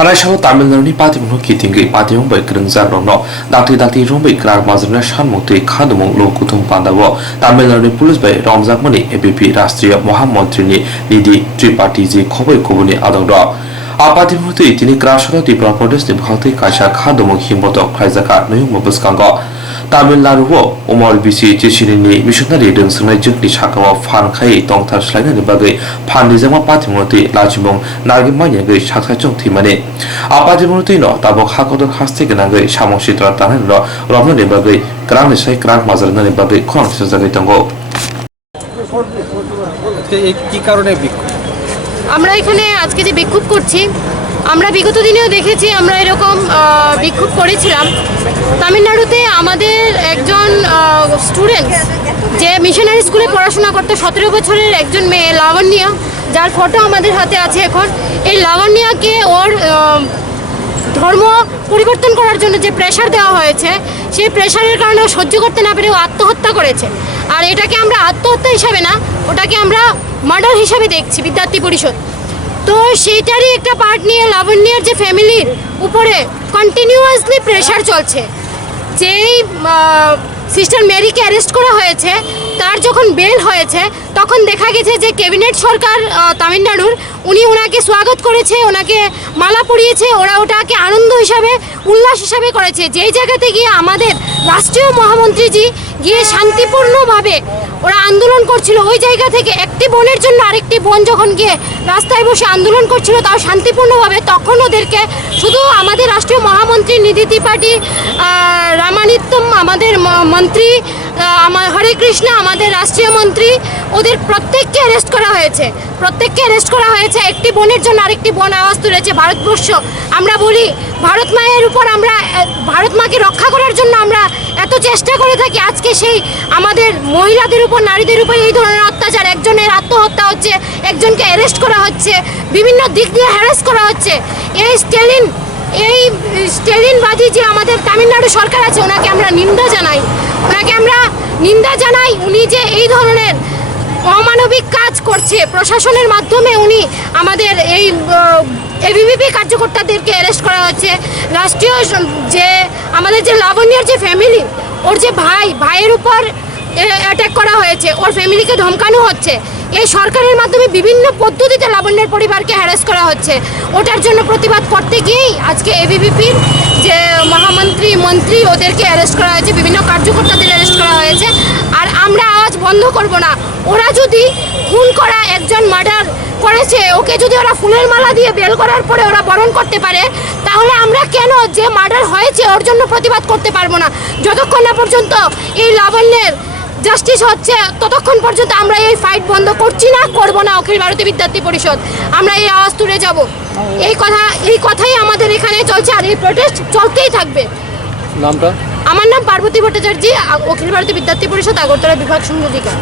थानायसाव तामिलनाडुनि पातिमुखु किथिंगै पातिमुं बै ग्रोंजाक रंनो दाति दाति रंबै ग्राक माजरना सानमुक्ति खादुमुं लोकुथुं पान्दावो तामिलनाडुनि police बै रमजाकमनि ABP राष्ट्रीय महामन्त्रीनि निधि त्रिपाठी जी खबै खबरनि आदंग आपातिमुक्ति तिनि क्रासनो त्रिपुरा प्रदेशनि भागतै कायसा खादुमुं हिमबतक खायजाका नयुं बस्कांगो तामिलनाडुआव उमर बिसि चिसिनि मिशनारि रोंसोनाय जोंनि साखाव फान खायै तंथार स्लायनायनि बागै फाननिजोंमा पातिमुक्ति लाजिमुं नागिरमायनागै साखायजों थैमाने आपातिमुक्ति न ताबक हाखदर हास्ते गोनाङै सामं सित्रा दानायनो रमनानि बागै ग्रांनिसाय ग्रां माजारनानि बागै खनांसो जागाय दंगो কি কারণে আমরা এখানে আজকে যে বিক্ষোভ করছি আমরা বিগত দিনেও দেখেছি আমরা এরকম বিক্ষোভ করেছিলাম তামিলনাড়ুতে আমাদের একজন স্টুডেন্ট যে মিশনারি স্কুলে পড়াশোনা করতে 17 বছরের একজন মেয়ে লাবণ্যা যার ফটো আমাদের হাতে আছে এখন এই লাবণ্যাকে ওর ধর্ম পরিবর্তন করার জন্য যে প্রেশার দেওয়া হয়েছে সেই প্রেশারের কারণে সহ্য করতে না পেরে ও আত্মহত্যা করেছে আর এটাকে আমরা আত্মহত্যা হিসাবে না ওটাকে আমরা মার্ডার হিসাবে দেখছি বিদ্যার্থী পরিষদ তো সেইটারই একটা পার্ট নিয়ে লাবণ্যার যে ফ্যামিলির উপরে কন্টিনিউয়াসলি প্রেশার চলছে যেই সিস্টার মেরিকে অ্যারেস্ট করা হয়েছে তার যখন বেল হয়েছে তখন দেখা গেছে যে ক্যাবিনেট সরকার তামিলনাড়ুর উনি ওনাকে স্বাগত করেছে ওনাকে মালা পরিয়েছে ওরা ওটাকে আনন্দ হিসাবে উল্লাস হিসাবে করেছে যেই জায়গাতে গিয়ে আমাদের রাষ্ট্রীয় মহামন্ত্রীজি গিয়ে শান্তিপূর্ণভাবে ওরা আন্দোলন করছিল ওই জায়গা থেকে একটি বোনের জন্য আরেকটি বোন যখন গিয়ে রাস্তায় বসে আন্দোলন করছিল তাও শান্তিপূর্ণভাবে তখন ওদেরকে শুধু আমাদের রাষ্ট্রীয় মহামন্ত্রী নিধি ত্রিপাঠী রামানিত্যম আমাদের মন্ত্রী হরে কৃষ্ণ আমাদের রাষ্ট্রীয় মন্ত্রী ওদের প্রত্যেককে অ্যারেস্ট করা হয়েছে একটি বোনের জন্য আরেকটি বোন আওয়াজ তুলেছে ভারতবর্ষ আমরা বলি ভারত মায়ের উপর আমরা ভারত মাকে রক্ষা করার জন্য আমরা এত চেষ্টা করে থাকি আজকে সেই আমাদের মহিলাদের উপর নারীদের উপর এই ধরনের অত্যাচার একজনের আত্মহত্যা হচ্ছে একজনকে অ্যারেস্ট করা হচ্ছে বিভিন্ন দিক দিয়ে হ্যারাস করা হচ্ছে এই স্টেলিনবাদী যে আমাদের তামিলনাড়ু সরকার আছে ওনাকে আমরা নিন্দা জানাই উনি যে এই ধরনের অমানবিক কাজ করছে প্রশাসনের মাধ্যমে উনি আমাদের এই এবিভিপি কার্যকর্তাদেরকে অ্যারেস্ট করা হচ্ছে রাষ্ট্রীয় যে আমাদের যে লাবণ্যর যে ফ্যামিলি ওর যে ভাইয়ের উপর অ্যাটাক করা হয়েছে ওর ফ্যামিলিকে ধমকানো হচ্ছে এই সরকারের মাধ্যমে বিভিন্ন পদ্ধতিতে লাবণ্যের পরিবারকে হ্যারাস করা হচ্ছে ওটার জন্য প্রতিবাদ করতে গিয়েই আজকে এবিভিপির যে মন্ত্রী ওদেরকে অ্যারেস্ট করা হয়েছে বিভিন্ন কার্যকর্তাদের অ্যারেস্ট করা হয়েছে আর আমরা আওয়াজ বন্ধ করব না ওরা যদি খুন করা একজন মার্ডার করেছে ওকে যদি ওরা ফুলের মালা দিয়ে বেল করার পরে ওরা বরণ করতে পারে তাহলে আমরা কেন যে মার্ডার হয়েছে ওর জন্য প্রতিবাদ করতে পারবো না যতক্ষণ না পর্যন্ত এই লাবণ্যের জাস্টিস হচ্ছে ততক্ষণ পর্যন্ত আমরা এই ফাইট বন্ধ করব না অখিল ভারতীয় বিদ্যার্থী পরিষদ আমরা এই আওয়াজ তুলে যাব এই কথাই আমাদের এখানে চলছে আর এই প্রোটেস্ট চলতেই থাকবে নামটা আমার নাম পার্বতী ভট্টাচার্য অখিল ভারতীয় বিদ্যার্থী পরিষদ আগরতলা বিভাগ সংযোজিকা